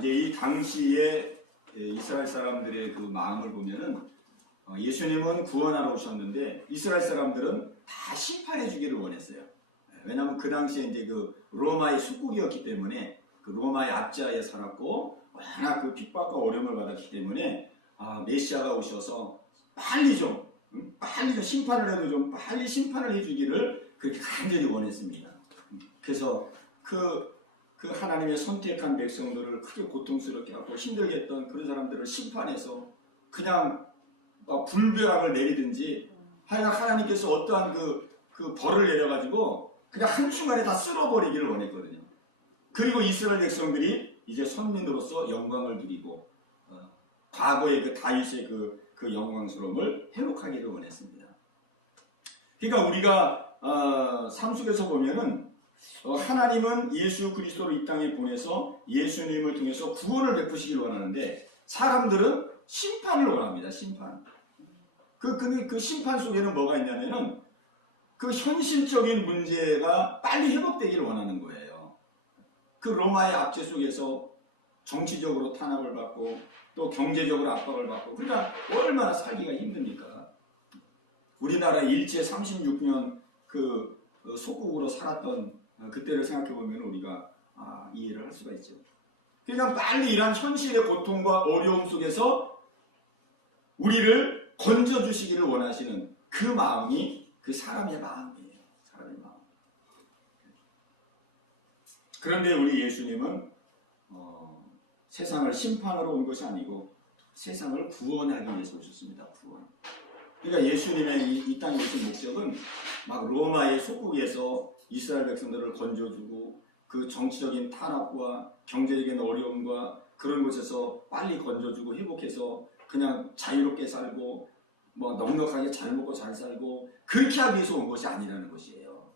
이제 이 당시에 이스라엘 사람들의 그 마음을 보면은 예수님은 구원하러 오셨는데 이스라엘 사람들은 다 심판해 주기를 원했어요. 왜냐하면 그 당시에 이제 그 로마의属국이었기 때문에 그 로마의 압제하에 살았고 워낙 그 핍박과 어려움을 받았기 때문에 메시아가 오셔서 빨리 좀 심판을 해도 좀 빨리 심판을 해주기를 그렇게 간절히 원했습니다. 그래서 그 하나님의 선택한 백성들을 크게 고통스럽게 하고 힘들게 했던 그런 사람들을 심판해서 그냥 불벼락을 내리든지 하여간 하나님께서 어떠한 그 벌을 내려가지고 그냥 한순간에 다 쓸어버리기를 원했거든요. 그리고 이스라엘 백성들이 이제 선민으로서 영광을 누리고 과거의 그 다윗의 그 영광스러움을 회복하기를 원했습니다. 그러니까 우리가 삶 속에서 보면은 하나님은 예수 그리스도를 이 땅에 보내서 예수님을 통해서 구원을 베푸시길 원하는데 사람들은 심판을 원합니다. 심판. 그 심판 속에는 뭐가 있냐면은 그 현실적인 문제가 빨리 회복되기를 원하는 거예요. 그 로마의 압제 속에서 정치적으로 탄압을 받고 또 경제적으로 압박을 받고 그러니까 얼마나 살기가 힘듭니까? 우리나라 일제 36년 그 속국으로 살았던 그때를 생각해 보면 우리가 이해를 할 수가 있죠. 그러니까 빨리 이런 현실의 고통과 어려움 속에서 우리를 건져주시기를 원하시는 그 마음이 그 사람의 마음이에요. 사람의 마음. 그런데 우리 예수님은 세상을 심판하러 온 것이 아니고 세상을 구원하기 위해서 오셨습니다. 구원. 그러니까 예수님의 이 땅에 오신 목적은 막 로마의 속국에서 이스라엘 백성들을 건져주고 그 정치적인 탄압과 경제적인 어려움과 그런 곳에서 빨리 건져주고 회복해서 그냥 자유롭게 살고 뭐 넉넉하게 잘 먹고 잘 살고 그렇게 하기 위해서 온 것이 아니라는 것이에요.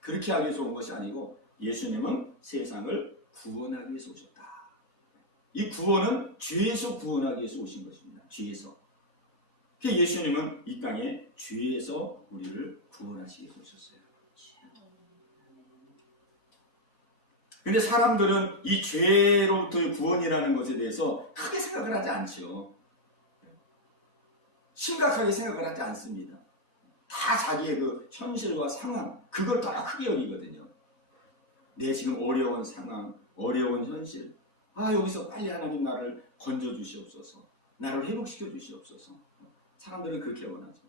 그렇게 하기 위해서 온 것이 아니고 예수님은 세상을 구원하기 위해서 오셨다. 이 구원은 죄에서 구원하기 위해서 오신 것입니다. 죄에서. 예수님은 이 땅에 죄에서 우리를 구원하시기 위해서 오셨어요. 근데 사람들은 이 죄로부터의 구원이라는 것에 대해서 크게 생각을 하지 않죠. 심각하게 생각을 하지 않습니다. 다 자기의 그 현실과 상황, 그걸 더 크게 여기거든요. 내 지금 어려운 상황, 어려운 현실. 여기서 빨리 하나님 나를 건져주시옵소서. 나를 회복시켜 주시옵소서. 사람들은 그렇게 원하죠.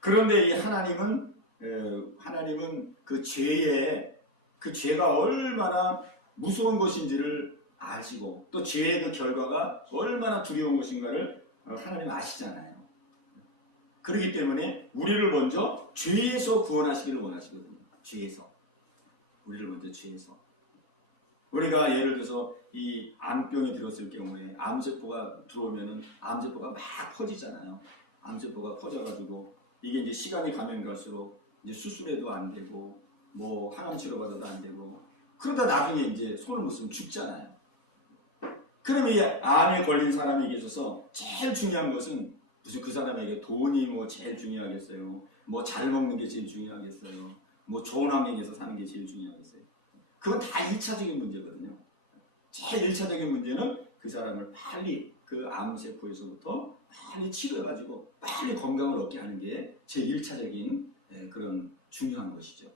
그런데 이 하나님은 그 죄가 얼마나 무서운 것인지를 아시고 또 죄의 그 결과가 얼마나 두려운 것인가를 하나님 아시잖아요. 그렇기 때문에 우리를 먼저 죄에서 구원하시기를 원하시거든요. 죄에서. 우리를 먼저 죄에서. 우리가 예를 들어서 이 암병이 들었을 경우에 암세포가 들어오면은 암세포가 막 퍼지잖아요. 암세포가 퍼져가지고 이게 이제 시간이 가면 갈수록 이제 수술해도 안 되고 뭐 항암 치료 받아도 안 되고 그러다 나중에 이제 손을 못 쓰면 죽잖아요. 그러면 이 암에 걸린 사람이 계셔서 제일 중요한 것은 무슨 그 사람에게 돈이 뭐 제일 중요하겠어요. 뭐 잘 먹는 게 제일 중요하겠어요. 뭐 좋은 환경에서 사는 게 제일 중요하겠어요. 그건 다 2차적인 문제거든요. 제일 1차적인 문제는 그 사람을 빨리 그 암세포에서부터 빨리 치료해가지고 빨리 건강을 얻게 하는 게 제일 1차적인 그런 중요한 것이죠.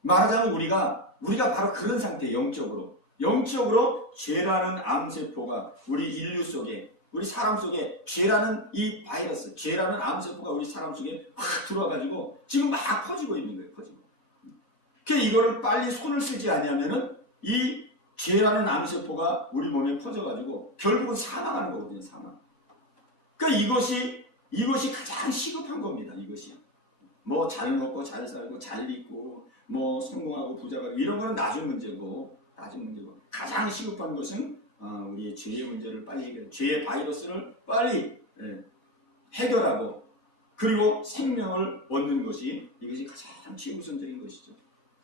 말하자면 우리가 바로 그런 상태, 영적으로 죄라는 암세포가 우리 인류 속에, 우리 사람 속에 죄라는 이 바이러스, 죄라는 암세포가 우리 사람 속에 확 들어와가지고 지금 막 퍼지고 있는 거예요. 퍼지고. 그래서 이거를 빨리 손을 쓰지 않으면은 이 죄라는 암세포가 우리 몸에 퍼져가지고 결국은 사망하는 거거든요. 사망. 그러니까 이것이 가장 시급한 겁니다. 이것이. 뭐 잘 먹고 잘 살고 잘 입고 뭐 성공하고 부자가 이런 거는 낮은 문제고 가장 시급한 것은 우리의 죄의 문제를 빨리 해결, 죄의 바이러스를 빨리 해결하고 그리고 생명을 얻는 것이 이것이 가장 최우선적인 것이죠.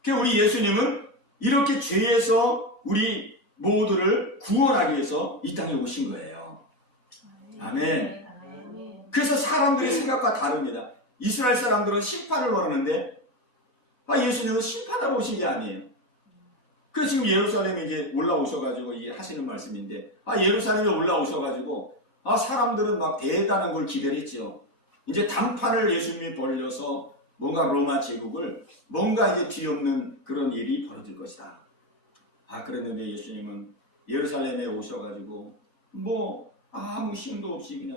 그러니까 우리 예수님은 이렇게 죄에서 우리 모두를 구원하기 위해서 이 땅에 오신 거예요. 아멘. 그래서 사람들의 생각과 다릅니다. 이스라엘 사람들은 심판을 원하는데 예수님은 심판하러 오신 게 아니에요. 그 지금 예루살렘에 이제 올라오셔가지고 이게 하시는 말씀인데, 예루살렘에 올라오셔가지고, 사람들은 막 대단한 걸 기대했죠. 이제 단판을 예수님이 벌려서 뭔가 로마 제국을 뭔가 이제 뒤엎는 그런 일이 벌어질 것이다. 그랬는데 예수님은 예루살렘에 오셔가지고 뭐 아무 힘도 없이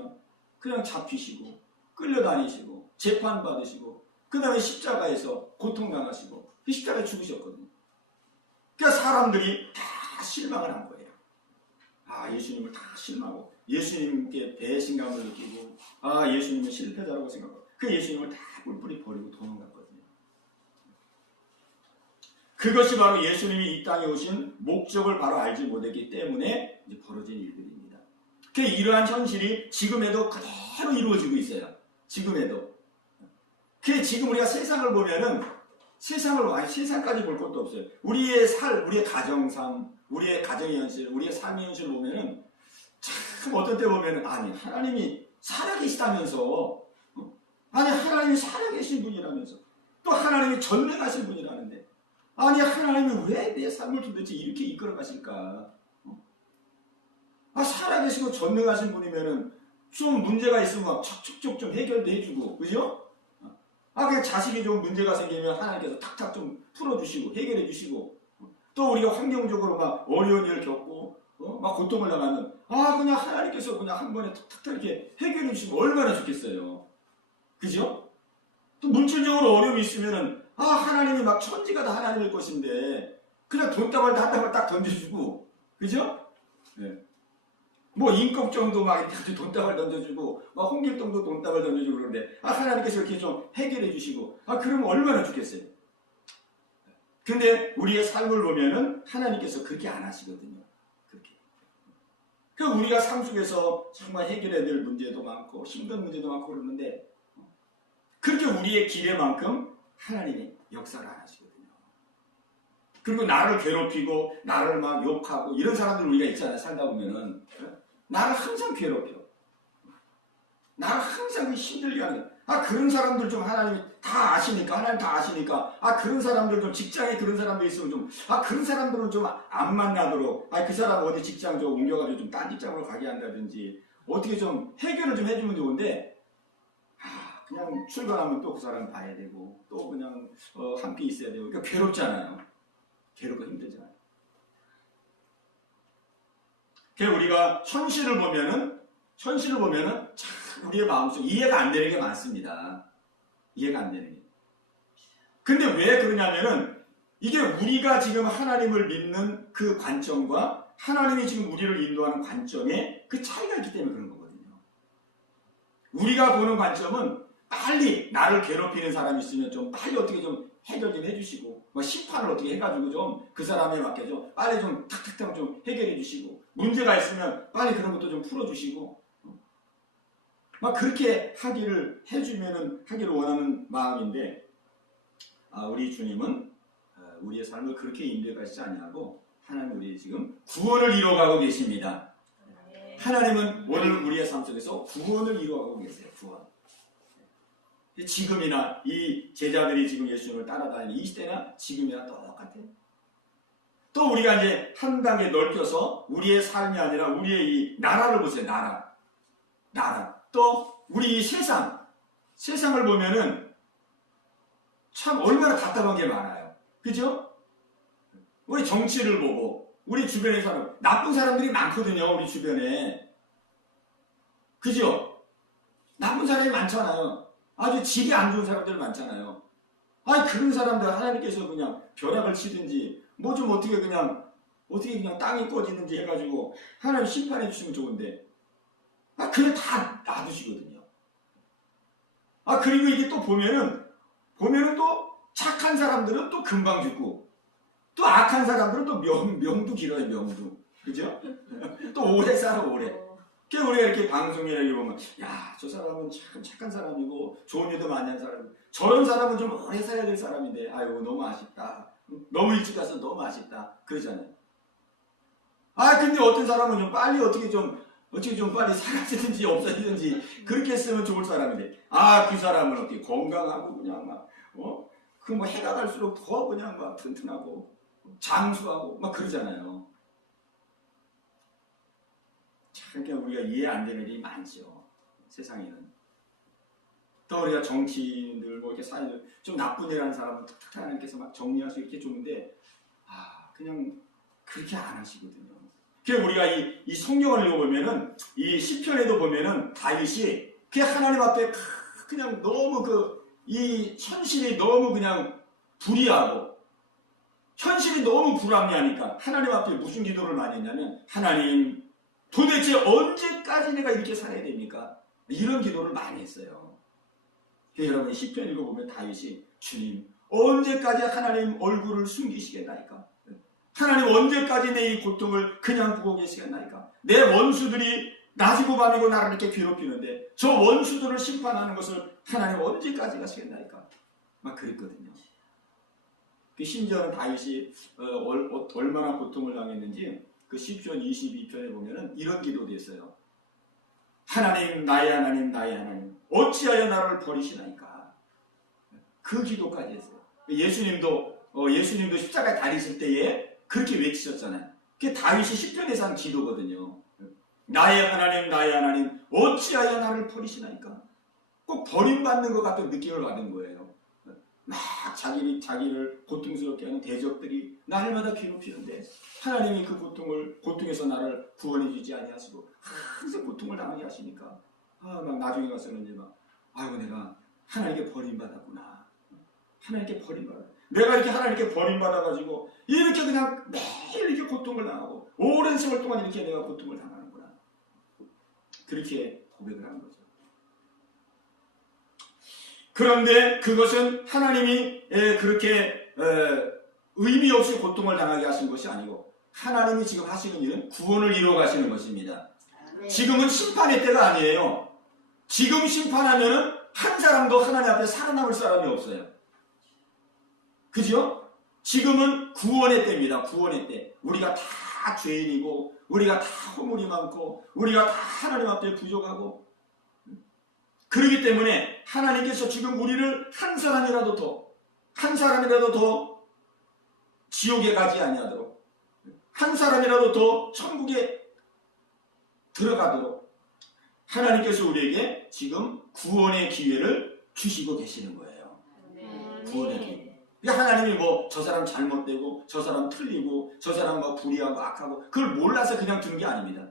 그냥 잡히시고 끌려다니시고 재판받으시고 그 다음에 십자가에서 고통당하시고 그 십자가에 죽으셨거든요. 그러니까 사람들이 다 실망을 한 거예요. 예수님을 다 실망하고 예수님께 배신감을 느끼고 예수님은 실패자라고 생각하고 그 예수님을 다 뿔뿔이 버리고 도망갔거든요. 그것이 바로 예수님이 이 땅에 오신 목적을 바로 알지 못했기 때문에 이제 벌어진 일들입니다. 이러한 현실이 지금에도 그대로 이루어지고 있어요. 지금에도. 지금 우리가 세상을 보면은 세상까지 볼 것도 없어요. 우리의 우리의 가정상, 우리의 가정의 현실, 우리의 삶의 현실을 보면은 참 어떤 때 보면은 하나님이 살아계시다면서 하나님이 살아계신 분이라면서 또 하나님이 전능하신 분이라는데 하나님이 왜 내 삶을 도대체 이렇게 이끌어 가실까? 살아계시고 전능하신 분이면은 좀 문제가 있으면 막 척척척 좀 해결도 해주고, 그죠? 그냥 자식이 좀 문제가 생기면 하나님께서 탁탁 좀 풀어주시고, 해결해 주시고, 또 우리가 환경적으로 막 어려운 일을 겪고, 막 고통을 당하면, 그냥 하나님께서 그냥 한 번에 탁탁 이렇게 해결해 주시면 얼마나 좋겠어요. 그죠? 또 물질적으로 어려움이 있으면은, 하나님이 막 천지가 다 하나님일 것인데, 그냥 돈다발 한 다발 딱 던져주고, 그죠? 네. 뭐 임꺽정도 막 돈다발 던져주고 막 홍길동도 돈다발 던져주고 그러는데 하나님께서 이렇게 좀 해결해 주시고 그러면 얼마나 좋겠어요. 근데 우리의 삶을 보면은 하나님께서 그렇게 안 하시거든요. 그렇게. 우리가 삶 속에서 정말 해결해야 될 문제도 많고 힘든 문제도 많고 그러는데 그렇게 우리의 기대만큼 하나님이 역사를 안 하시거든요. 그리고 나를 괴롭히고 나를 막 욕하고 이런 사람들 우리가 있잖아요. 살다 보면은 나를 항상 괴롭혀. 나를 항상 힘들게 하는 거야. 그런 사람들 좀 하나님이 다 아시니까, 하나님 다 아시니까, 그런 사람들 좀 직장에 그런 사람들 있으면 좀, 그런 사람들은 좀 안 만나도록, 그 사람 어디 직장 좀 옮겨가지고 좀 딴 직장으로 가게 한다든지, 어떻게 좀 해결을 좀 해주면 좋은데, 그냥 출근하면 또 그 사람 봐야 되고, 또 그냥, 함께 있어야 되고, 그러니까 괴롭잖아요. 괴롭고 힘들잖아요. 우리가 현실을 보면은 참 우리의 마음속 이해가 안 되는 게 많습니다. 이해가 안 되는 게. 근데 왜 그러냐면은 이게 우리가 지금 하나님을 믿는 그 관점과 하나님이 지금 우리를 인도하는 관점에 그 차이가 있기 때문에 그런 거거든요. 우리가 보는 관점은 빨리 나를 괴롭히는 사람이 있으면 좀 빨리 어떻게 좀 해결 좀 해주시고, 심판을 어떻게 해가지고 좀 그 사람에 맞게 좀 빨리 좀 탁탁탁 좀 해결해 주시고, 문제가 있으면 빨리 그런 것도 좀 풀어주시고, 그렇게 하기를 원하는 마음인데, 우리 주님은 우리의 삶을 그렇게 인도해 가시지 아니하고, 하나님 우리 지금 구원을 이루어가고 계십니다. 하나님은 오늘 우리의 삶 속에서 구원을 이루어가고 계세요. 구원. 지금이나 이 제자들이 지금 예수님을 따라다니는 이 시대나 지금이나 똑같아요. 또 우리가 이제 한 단계 넓혀서 우리의 삶이 아니라 우리의 이 나라를 보세요. 나라. 또 우리 이 세상을 보면은 참 얼마나 답답한 게 많아요. 그죠? 우리 정치를 보고 우리 주변의 사람, 나쁜 사람들이 많거든요. 우리 주변에. 그죠? 나쁜 사람이 많잖아요. 아주 질이 안 좋은 사람들 많잖아요. 그런 사람들 하나님께서 그냥 벼락을 치든지 뭐 좀 어떻게 그냥 땅이 꺼지든지 해가지고 하나님 심판해 주시면 좋은데 그냥 다 놔두시거든요. 그리고 이게 또 보면은 또 착한 사람들은 또 금방 죽고 또 악한 사람들은 또 명도 길어요. 명도. 그죠? 또 오래 살아 오래. 우리가 이렇게 방송이나 이렇게 보면 저 사람은 참 착한 사람이고 좋은 일도 많이 한 사람, 저런 사람은 좀 오래 살아야 될 사람인데 너무 아쉽다, 너무 일찍 가서 너무 아쉽다 그러잖아요. 근데 어떤 사람은 좀 빨리 어떻게 좀 빨리 사라지든지 없어지든지 그렇게 했으면 좋을 사람인데 그 사람은 어떻게 건강하고 그냥 막 해가 갈수록 더 그냥 막 튼튼하고 장수하고 막 그러잖아요. 참 그러니까 우리가 이해 안 되는 일이 많죠. 세상에는. 또 우리가 정치인들 뭐 이렇게 사회를 좀 나쁜 일 하는 사람은 탁탁 하나님께서 막 정리하시고 이렇게 좋은데 그냥 그렇게 안 하시거든요. 그래서 우리가 이 성경을 읽어보면은 이 시편에도 보면은 다윗이 그 하나님 앞에 그냥 너무 이 현실이 너무 그냥 불의하고 현실이 너무 불합리하니까 하나님 앞에 무슨 기도를 많이 했냐면 하나님 도대체 언제까지 내가 이렇게 살아야 됩니까? 이런 기도를 많이 했어요. 여러분 시편 읽어보면 다윗이 주님 언제까지 하나님 얼굴을 숨기시겠나이까? 하나님 언제까지 내 이 고통을 그냥 보고 계시겠나이까? 내 원수들이 낮이고 밤이고 나를 이렇게 괴롭히는데 저 원수들을 심판하는 것을 하나님 언제까지 가시겠나이까? 막 그랬거든요. 심지어는 다윗이 얼마나 고통을 당했는지 그 시편 22편에 보면은 이런 기도도 있어요. 하나님 나의 하나님 나의 하나님 어찌하여 나를 버리시나이까? 그 기도까지 했어요. 예수님도 십자가에 달리실 때에 그렇게 외치셨잖아요. 그게 다윗이 시편에서 한 기도거든요. 나의 하나님 어찌하여 나를 버리시나이까? 꼭 버림받는 것 같은 느낌을 받은 거예요. 막 자기를 고통스럽게 하는 대적들이 날마다 괴롭히는데 하나님이 그 고통에서 나를 구원해 주지 아니하시고 항상 고통을 당하게 하시니까 막 나중에 가서는 이제 아이고 내가 하나님께 버림받았구나. 하나님께 버림받아. 내가 이렇게 하나님께 버림받아가지고 이렇게 그냥 매일 이렇게 고통을 당하고 오랜 세월 동안 이렇게 내가 고통을 당하는구나. 그렇게 고백을 하는 거죠. 그런데 그것은 하나님이 그렇게 의미 없이 고통을 당하게 하신 것이 아니고 하나님이 지금 하시는 일은 구원을 이루어 가시는 것입니다. 지금은 심판의 때가 아니에요. 지금 심판하면은 한 사람도 하나님 앞에 살아남을 사람이 없어요. 그죠? 지금은 구원의 때입니다. 구원의 때. 우리가 다 죄인이고 우리가 다 허물이 많고 우리가 다 하나님 앞에 부족하고 그렇기 때문에 하나님께서 지금 우리를 한 사람이라도 더 지옥에 가지 아니하도록 한 사람이라도 더 천국에 들어가도록 하나님께서 우리에게 지금 구원의 기회를 주시고 계시는 거예요. 구원의 기회. 하나님이 저 사람 잘못되고 저 사람 틀리고 저 사람 불의하고 악하고 그걸 몰라서 그냥 둔 게 아닙니다.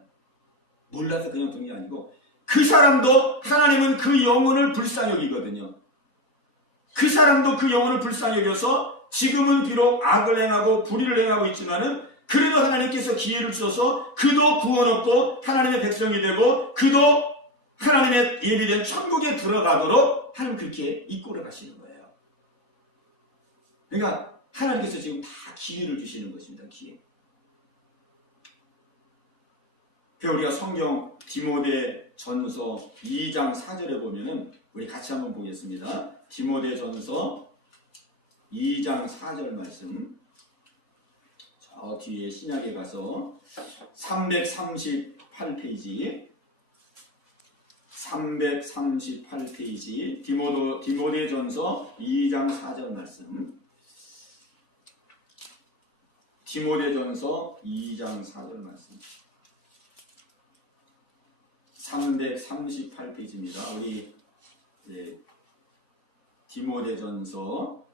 몰라서 그냥 둔 게 아니고 그 사람도 하나님은 그 영혼을 불쌍히 여기거든요. 그 사람도 그 영혼을 불쌍히 여겨서 지금은 비록 악을 행하고 불의를 행하고 있지만은 그래도 하나님께서 기회를 주셔서 그도 구원 얻고 하나님의 백성이 되고 그도 하나님의 예비된 천국에 들어가도록 하나님 그렇게 이끌어 가시는 거예요. 그러니까 하나님께서 지금 다 기회를 주시는 것입니다. 기회. 우리가 성경 디모데 전서 2장 4절에 보면은 우리 같이 한번 보겠습니다. 디모데 전서 2장 4절 말씀. 저 뒤에 신약에 가서 338페이지 338페이지 디모데 전서 2장 4절 말씀. 디모데 전서 2장 4절 말씀. 338페이지입니다. 우리 디모데전서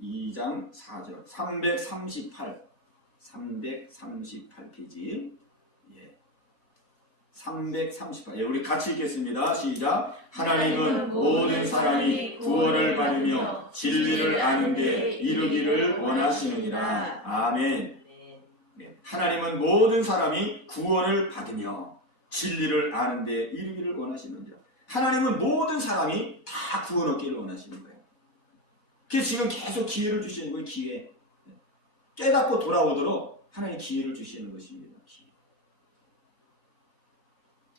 2장 4절 338페이지 338 우리 같이 읽겠습니다. 시작. 하나님은 모든 사람이 구원을 받으며 진리를 아는 데 이르기를 원하시느니라. 아멘. 하나님은 모든 사람이 구원을 받으며 진리를 아는 데 이르기를 원하시느니라. 하나님은 모든 사람이 다 구원 얻기를 원하시는 거예요. 그래서 지금 계속 기회를 주시는 거예요. 기회. 깨닫고 돌아오도록 하나님 기회를 주시는 것입니다.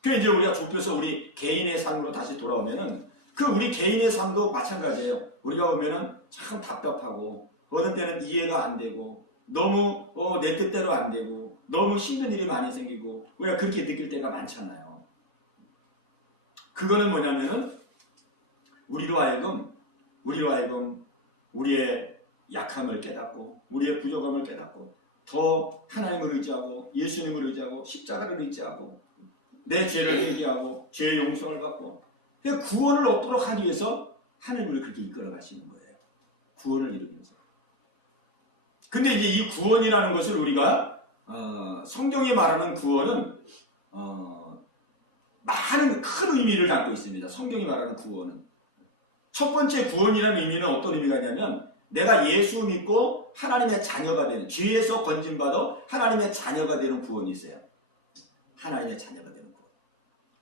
그래서 이제 우리가 좁혀서 우리 개인의 삶으로 다시 돌아오면은 우리 개인의 삶도 마찬가지예요. 우리가 보면은 참 답답하고 어떤 때는 이해가 안 되고 너무 내 뜻대로 안 되고 너무 힘든 일이 많이 생기고 우리가 그렇게 느낄 때가 많잖아요. 그거는 뭐냐면은 우리로 하여금 우리의 약함을 깨닫고 우리의 부족함을 깨닫고 더 하나님을 의지하고 예수님을 의지하고 십자가를 의지하고 내 죄를 회개하고 죄의 용서를 받고 구원을 얻도록 하기 위해서 하나님을 그렇게 이끌어 가시는 거예요. 구원을 이루기 위해서. 근데 이제 이 구원이라는 것을 우리가 성경이 말하는 구원은 많은 큰 의미를 담고 있습니다. 성경이 말하는 구원은. 첫 번째 구원이라는 의미는 어떤 의미가 있냐면 내가 예수 믿고 하나님의 자녀가 되는, 죄에서 건진받아 하나님의 자녀가 되는 구원이 있어요. 하나님의 자녀가 되는 구원.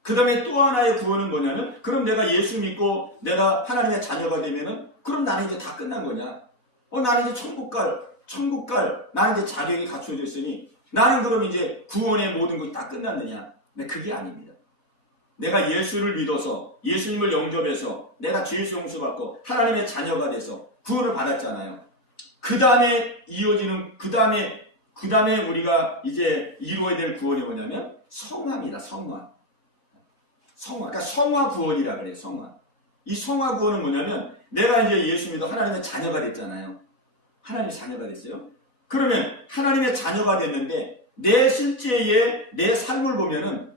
그 다음에 또 하나의 구원은 뭐냐면 그럼 내가 예수 믿고 내가 하나님의 자녀가 되면은 그럼 나는 이제 다 끝난 거냐? 나는 이제 천국 갈 나는 이제 자격이 갖춰져 있으니 나는 그럼 이제 구원의 모든 것이 다 끝났느냐? 네, 그게 아닙니다. 내가 예수를 믿어서 예수님을 영접해서 내가 죄에서 용서받고 하나님의 자녀가 돼서 구원을 받았잖아요. 그 다음에 이어지는 그 다음에 우리가 이제 이루어야 될 구원이 뭐냐면 성화입니다. 성화. 그러니까 성화 구원이라 그래요. 성화. 이 성화 구원은 뭐냐면 내가 이제 예수 믿어 하나님의 자녀가 됐잖아요. 하나님의 자녀가 됐어요. 그러면 하나님의 자녀가 됐는데 내 실제의 내 삶을 보면은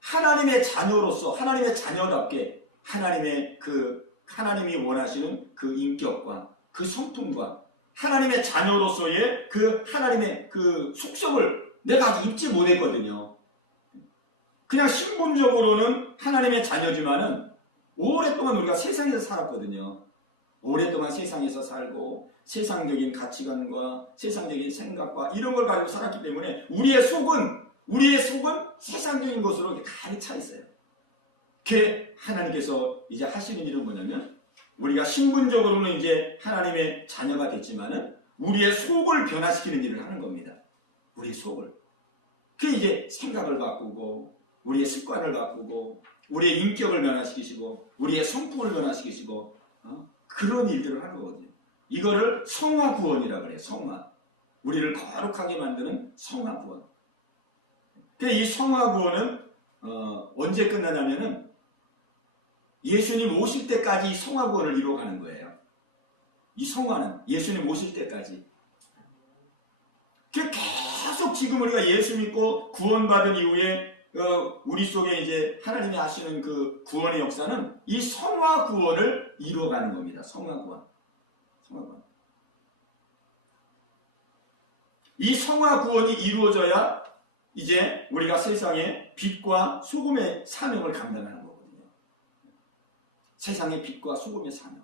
하나님의 자녀로서 하나님의 자녀답게 하나님이 원하시는 그 인격과 그 성품과 하나님의 자녀로서의 그 하나님의 그 속성을 내가 아직 입지 못했거든요. 그냥 신분적으로는 하나님의 자녀지만은 오랫동안 우리가 세상에서 살았거든요. 오랫동안 세상에서 살고 세상적인 가치관과 세상적인 생각과 이런 걸 가지고 살았기 때문에 우리의 속은 세상적인 것으로 가득 차 있어요. 그 하나님께서 이제 하시는 일은 뭐냐면 우리가 신분적으로는 이제 하나님의 자녀가 됐지만은 우리의 속을 변화시키는 일을 하는 겁니다. 우리의 속을. 그 이제 생각을 바꾸고 우리의 습관을 바꾸고 우리의 인격을 변화시키시고 우리의 성품을 변화시키시고 그런 일들을 하는 거거든요. 이거를 성화 구원이라고 그래요. 성화. 우리를 거룩하게 만드는 성화 구원. 이 성화 구원은 언제 끝나냐면은 예수님 오실 때까지 이 성화 구원을 이루어가는 거예요. 이 성화는 예수님 오실 때까지. 계속 지금 우리가 예수 믿고 구원받은 이후에 우리 속에 이제 하나님이 하시는 그 구원의 역사는 이 성화 구원을 이루어가는 겁니다. 성화 구원. 성화 구원. 이 성화 구원이 이루어져야 이제 우리가 세상의 빛과 소금의 사명을 감당하는 거거든요. 세상의 빛과 소금의 사명.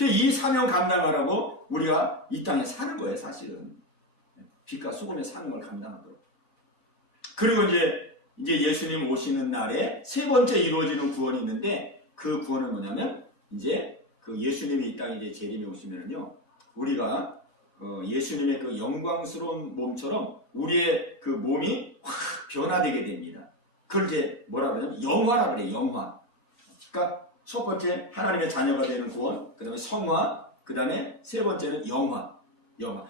이 사명 감당하라고 우리가 이 땅에 사는 거예요, 사실은. 빛과 소금의 사명을 감당하도록. 그리고 이제 예수님 오시는 날에 세 번째 이루어지는 구원이 있는데 그 구원은 뭐냐면 이제 그 예수님이 이 땅에 이제 재림에 오시면은요, 우리가 예수님의 그 영광스러운 몸처럼 우리의 그 몸이 확 변화되게 됩니다. 그걸 이제 뭐라 그러냐면 영화라 그래요. 영화. 그러니까 첫 번째 하나님의 자녀가 되는 구원, 그 다음에 성화, 그 다음에 세 번째는 영화.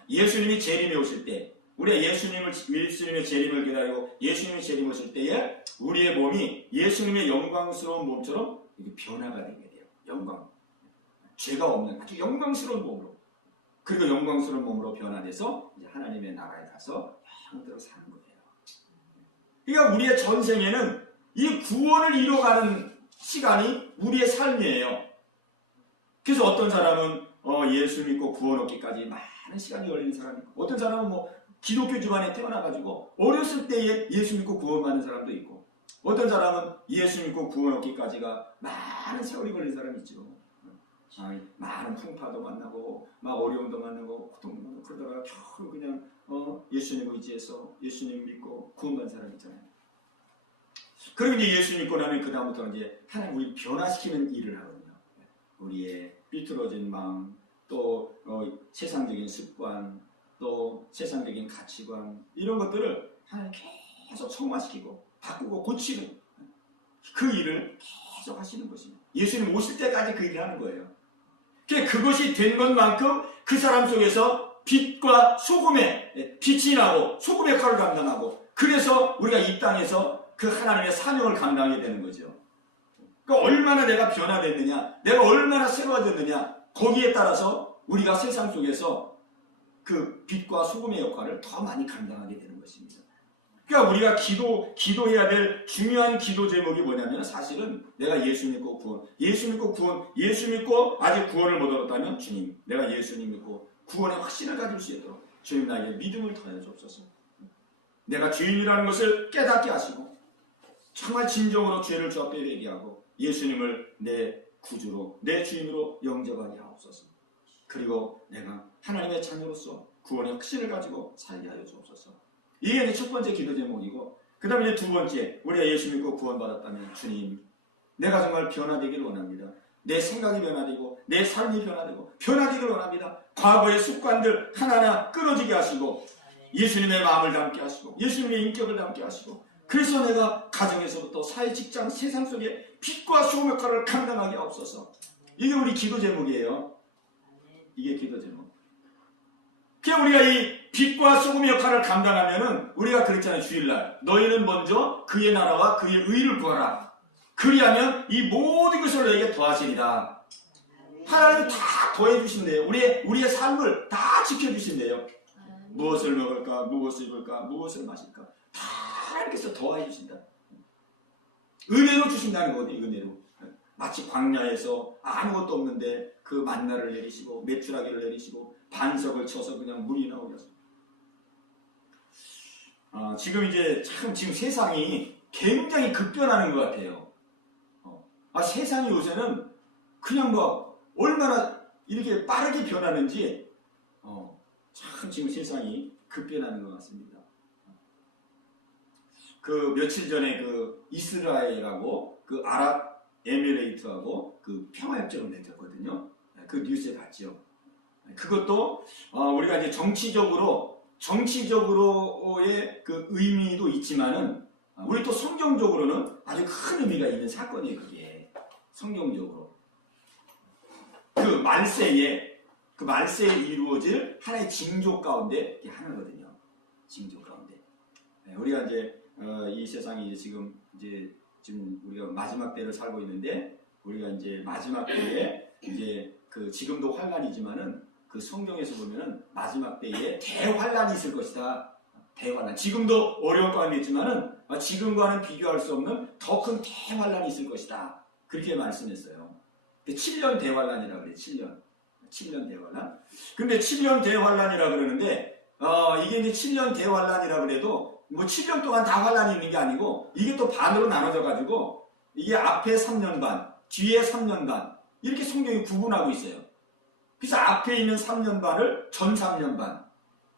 예수님이 재림에 오실 때 우리가 예수님의 재림을 기다리고 예수님의 재림 오실 때에 우리의 몸이 예수님의 영광스러운 몸처럼 이렇게 변화가 되게 돼요. 영광. 죄가 없는 아주 영광스러운 몸으로. 그리고 영광스러운 몸으로 변화돼서 이제 하나님의 나라에 가서 영원토록 사는 거예요. 그러니까 우리의 전생에는 이 구원을 이뤄가는 시간이 우리의 삶이에요. 그래서 어떤 사람은 예수 믿고 구원 얻기까지 많은 시간이 걸리는 사람이 있고, 어떤 사람은 뭐 기독교 집안에 태어나가지고 어렸을 때에 예수 믿고 구원받는 사람도 있고, 어떤 사람은 예수 믿고 구원 얻기까지가 많은 세월이 걸린 사람이 있죠. 많은 풍파도 만나고 막 어려움도 만나고 고통도 만나고 그러다가 겨우 그냥 예수님 의지해서 예수님 믿고 구원받은 사람 있잖아요. 그리고 이제 예수 믿고 나면 그 다음부터 이제 하나님 우리 변화시키는 일을 하거든요. 우리의 삐뚤어진 마음, 또 세상적인 습관, 또 세상적인 가치관 이런 것들을 하나님 계속 성화시키고 바꾸고 고치는 그 일을 계속 하시는 것입니다. 예수님 오실 때까지 그 일을 하는 거예요. 그것이 된 것만큼 그 사람 속에서 빛과 소금의 빛이 나고 소금의 역할을 감당하고, 그래서 우리가 이 땅에서 그 하나님의 사명을 감당하게 되는 거죠. 그러니까 얼마나 내가 변화됐느냐, 내가 얼마나 새로워졌느냐, 거기에 따라서 우리가 세상 속에서 그 빛과 소금의 역할을 더 많이 감당하게 되는 것입니다. 그러니까 우리가 기도해야 될 중요한 기도 제목이 뭐냐면 사실은 내가 예수 믿고 구원, 예수 믿고 아직 구원을 못 얻었다면 주님, 내가 예수님 믿고 구원의 확신을 가질 수 있도록 주님 나에게 믿음을 더해 주옵소서. 내가 죄인이라는 것을 깨닫게 하시고 정말 진정으로 죄를 주 앞에 회개하고 예수님을 내 구주로 내 주인으로 영접하게 하옵소서. 그리고 내가 하나님의 자녀로서 구원의 확신을 가지고 살게 하여 주옵소서. 이게 이제 첫 번째 기도 제목이고, 그 다음에 두 번째, 우리가 예수 믿고 구원받았다면 주님, 내가 정말 변화되기를 원합니다. 내 생각이 변화되고 내 삶이 변화되기를 원합니다. 과거의 습관들 하나하나 끊어지게 하시고 예수님의 마음을 담게 하시고 예수님의 인격을 담게 하시고, 그래서 내가 가정에서부터 사회, 직장, 세상 속에 빛과 소금 역할을 감당하게 하옵소서. 이게 우리 기도 제목이에요. 이게 기도 제목. 그냥 우리가 이 빛과 소금의 역할을 감당하면은, 우리가 그랬잖아요. 주일날 너희는 먼저 그의 나라와 그의 의를 구하라. 그리하면 이 모든 것을 너에게 더하시리라. 하나님 다 더해주신대요. 우리의 삶을 다 지켜주신대요. 무엇을 먹을까, 무엇을 입을까, 무엇을 마실까, 다 하나님께서 더해주신다. 은혜로 주신다는 거지. 은혜로. 마치 광야에서 아무것도 없는데 그 만나를 내리시고 메추라기를 내리시고 반석을 쳐서 그냥 물이 나오게 하십니다. 지금 이제 지금 세상이 굉장히 급변하는 것 같아요. 세상이 요새는 그냥 뭐 얼마나 이렇게 빠르게 변하는지 참 지금 세상이 급변하는 것 같습니다. 그 며칠 전에 그 이스라엘하고 그 아랍에미레이트하고 그 평화협정을 맺었거든요. 그 뉴스에 봤죠. 그것도 우리가 이제 정치적으로의 그 의미도 있지만은, 우리 또 성경적으로는 아주 큰 의미가 있는 사건이에요. 그게 성경적으로 그 말세에 이루어질 하나의 징조 가운데 하나거든요. 징조 가운데. 우리가 이제 이 세상이 지금 우리가 마지막 때를 살고 있는데, 우리가 이제 마지막 때에 이제 그 지금도 환란이지만은 그 성경에서 보면은 마지막 때에 대환란이 있을 것이다. 대환란. 지금도 어려운 가운데 있지만은 지금과는 비교할 수 없는 더 큰 대환란이 있을 것이다. 그렇게 말씀했어요. 7년 대환란이라고 그래요. 7년 대환란. 근데 7년 대환란이라 그러는데, 이게 이제 7년 대환란이라 그래도 뭐 7년 동안 다 환란이 있는 게 아니고, 이게 또 반으로 나눠져 가지고 이게 앞에 3년 반, 뒤에 3년 반, 이렇게 성경이 구분하고 있어요. 그래서 앞에 있는 3년 반을 전 3년 반,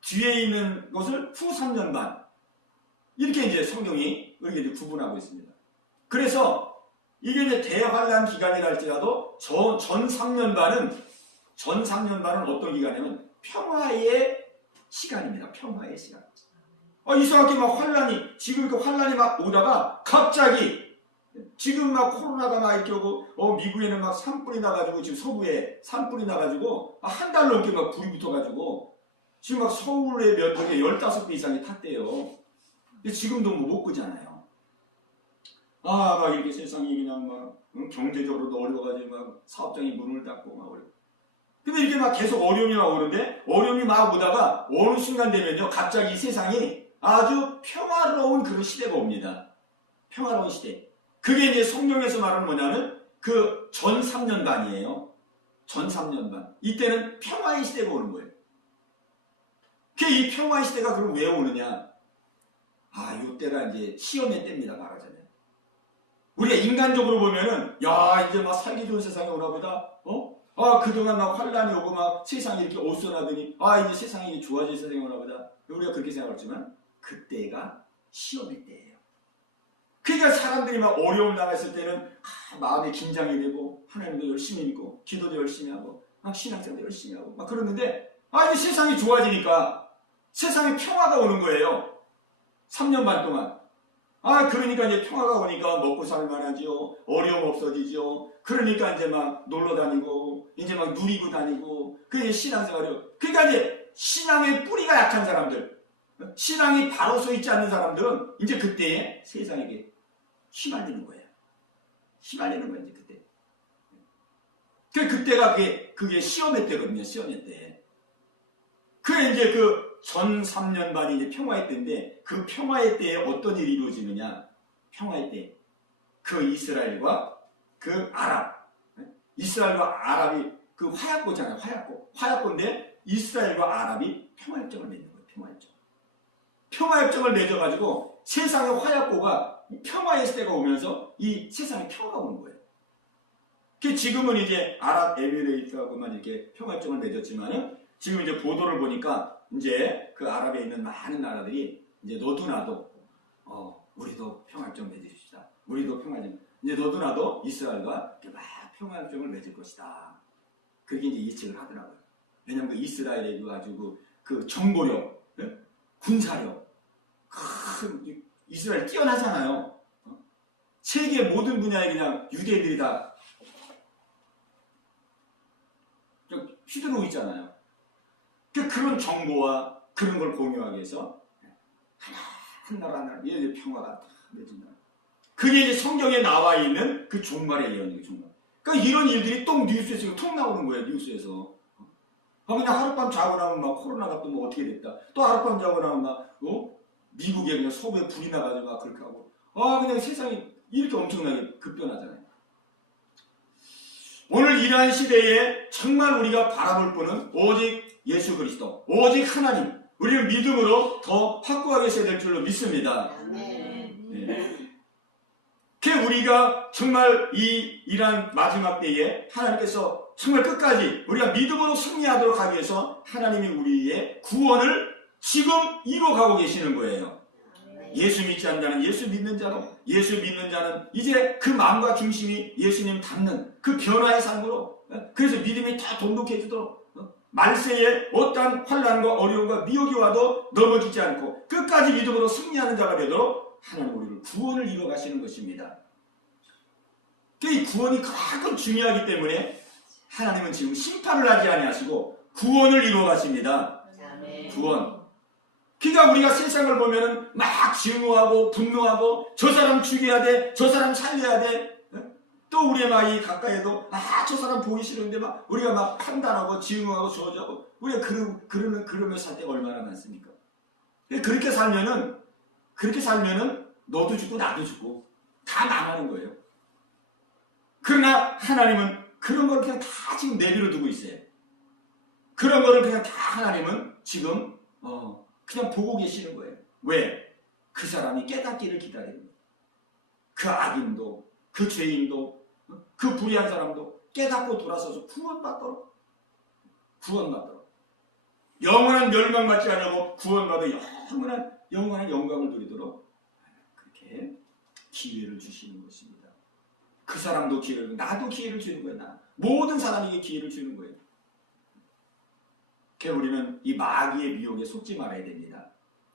뒤에 있는 것을 후 3년 반, 이렇게 이제 성경이 이렇게 구분하고 있습니다. 그래서 이게 이제 대환란 기간이라 할지라도 전 3년 반은 어떤 기간이냐면 평화의 시간입니다. 평화의 시간. 이상하게 막 환란이, 지금 그 환란이 막 오다가 갑자기 지금 막 코로나가 막 이렇게 오고, 미국에는 막 산불이 나가지고, 지금 서부에 산불이 나가지고 한 달 넘게 막 불이 붙어가지고 지금 막 서울에 몇 동에 15개 이상이 탔대요. 근데 지금도 뭐 못 끄잖아요. 막 이렇게 세상이 그냥 막 경제적으로도 어려워가지고 막 사업장이 문을 닫고 막 어려워. 근데 이렇게 막 계속 어려움이 막 오는데, 어려움이 막 오다가 어느 순간 되면요, 갑자기 이 세상이 아주 평화로운 그런 시대가 옵니다. 평화로운 시대. 그게 이제 성경에서 말하는 뭐냐면 그 전 3년 반이에요. 전 3년 반. 이때는 평화의 시대가 오는 거예요. 이 평화의 시대가 그럼 왜 오느냐? 이때가 이제 시험의 때입니다. 말하자면. 우리가 인간적으로 보면은, 이제 막 살기 좋은 세상이 오나 보다. 그동안 막 환란이 오고 막 세상이 이렇게 어수선하더니, 이제 세상이 좋아질 세상이 오나 보다. 우리가 그렇게 생각했지만, 그때가 시험의 때예요. 그러니까 사람들이 막 어려움 당했을 때는 마음에 긴장이 되고, 하나님도 열심히 믿고, 기도도 열심히 하고, 막 신앙생활도 열심히 하고, 막 그러는데, 이제 세상이 좋아지니까 세상에 평화가 오는 거예요. 3년 반 동안. 그러니까 이제 평화가 오니까 먹고 살만하지요. 어려움 없어지죠. 그러니까 이제 막 놀러 다니고, 이제 막 누리고 다니고, 그게 신앙생활이요. 그러니까 이제 신앙의 뿌리가 약한 사람들, 신앙이 바로 서 있지 않는 사람들은 이제 그때에 세상에게 휘말리는 거예요. 휘말리는 거예요, 이제 그때. 그때가 그게 시험의 때거든요. 시험의 때. 그래 이제 그 전 3년반이 이제 평화의 때인데 그 평화의 때에 어떤 일이 이루어지느냐? 평화의 때 그 이스라엘과 그 아랍, 이스라엘과 아랍이 그 화약고잖아요. 화약고인데 이스라엘과 아랍이 평화협정을 맺는 거예요. 평화협정을 맺어가지고 세상의 화약고가 평화의 때가 오면서 이 세상에 평화가 오는 거예요. 지금은 이제 아랍에미레이트하고만 이렇게 평화협정을 맺었지만은 지금 이제 보도를 보니까 이제 그 아랍에 있는 많은 나라들이 이제 너도 나도 우리도 평화협정 맺읍시다. 우리도 평화협정. 이제 너도 나도 이스라엘과 막 평화협정을 맺을 것이다. 그렇게 이제 예측을 하더라고요. 왜냐하면 그 이스라엘의 그 정보력, 군사력, 이스라엘 뛰어나잖아요. 세계 모든 분야에 그냥 유대인들이 다 휘두르고 있잖아요. 그런 정보와 그런 걸 공유하기 위해서 한 나라 이제 평화가 다 맺은다. 그게 이제 성경에 나와 있는 그 종말의 예언이에요. 종말. 그러니까 이런 일들이 또 뉴스에서 톡 나오는 거예요. 뉴스에서. 그냥 하룻밤 자고 나면 막 코로나가 또 뭐 어떻게 됐다. 또 하룻밤 자고 나면 막 미국에 그냥 서부에 불이 나가지고 막 그렇게 하고. 그냥 세상이 이렇게 엄청나게 급변하잖아요. 오늘 이러한 시대에 정말 우리가 바라볼 분은 오직 예수 그리스도, 오직 하나님. 우리는 믿음으로 더 확고하게 서야 될 줄로 믿습니다. 우리가 정말 이러한 마지막 때에 하나님께서 정말 끝까지 우리가 믿음으로 승리하도록 하기 위해서 하나님이 우리의 구원을 지금 이루어가고 계시는 거예요. 예수 믿지 않는 자는 예수 믿는 자로, 예수 믿는 자는 이제 그 마음과 중심이 예수님 닮는 그 변화의 삶으로, 그래서 믿음이 더 돈독해지도록 말세에 어떠한 환난과 어려움과 미혹이 와도 넘어지지 않고 끝까지 믿음으로 승리하는 자가 되도록 하나님 우리를 구원을 이루어가시는 것입니다. 이 구원이 가장 중요하기 때문에 하나님은 지금 심판을 하지 아니하시고 구원을 이루어가십니다. 구원. 그러니까 우리가 세상을 보면은 막 증오하고 분노하고 저 사람 죽여야 돼, 저 사람 살려야 돼. 또 우리의 마이 가까이에도 저 사람 보기 싫은데 막 우리가 막 판단하고 증오하고 저주하고 우리가 그러면서 살 때가 얼마나 많습니까? 그렇게 살면은 너도 죽고 나도 죽고 다 망하는 거예요. 그러나 하나님은 그런 걸 그냥 다 지금 내버려 두고 있어요. 그런 거를 그냥 다 하나님은 지금 그냥 보고 계시는 거예요. 왜? 그 사람이 깨닫기를 기다리는 거예요. 그 악인도, 그 죄인도, 그 불의한 사람도 깨닫고 돌아서서 구원받도록. 영원한 멸망받지 않으려고 구원받아 영원한 영광을 누리도록 그렇게 기회를 주시는 것입니다. 그 사람도 기회를, 나도 기회를 주는 거예요. 모든 사람에게 기회를 주는 거예요. 우리는 이 마귀의 미혹에 속지 말아야 됩니다.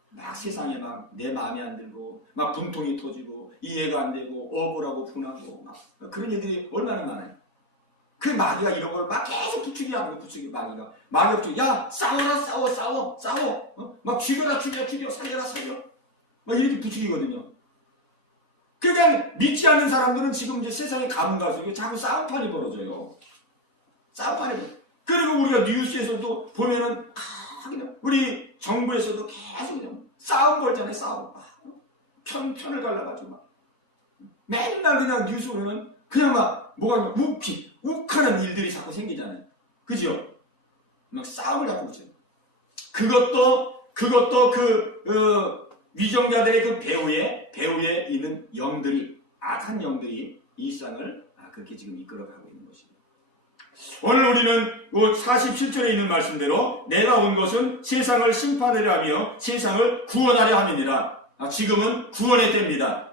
막 세상에 막 내 마음에 안 들고 막 분통이 터지고 이해가 안 되고 억울하고 분하고 막 그런 일들이 얼마나 많아요. 그 마귀가 이런 걸 막 계속 부추기하고 마귀가 부추기. 야 싸워라 싸워. 막 죽여라 죽여 살려라 살려. 막 이렇게 부추기거든요. 그냥 믿지 않는 사람들은 지금 이제 세상에 가면 갈수록 자꾸 싸움판이 벌어져요. 그리고 우리가 뉴스에서도 보면은 우리 정부에서도 계속 그냥 싸움 걸잖아요. 싸움. 편을 갈라가지고 막 맨날 그냥 뉴스 보면 그냥 막 뭐가 욱하는 일들이 자꾸 생기잖아요. 그죠? 막 싸움을 자꾸 붙여요. 그것도 위정자들의 그 배후에 있는 영들이, 악한 영들이 이 세상을 그렇게 지금 이끌어가고 있는 것입니다. 오늘 우리는 47절에 있는 말씀대로 내가 온 것은 세상을 심판하려 하며 세상을 구원하려 함이니라. 지금은 구원의 때입니다.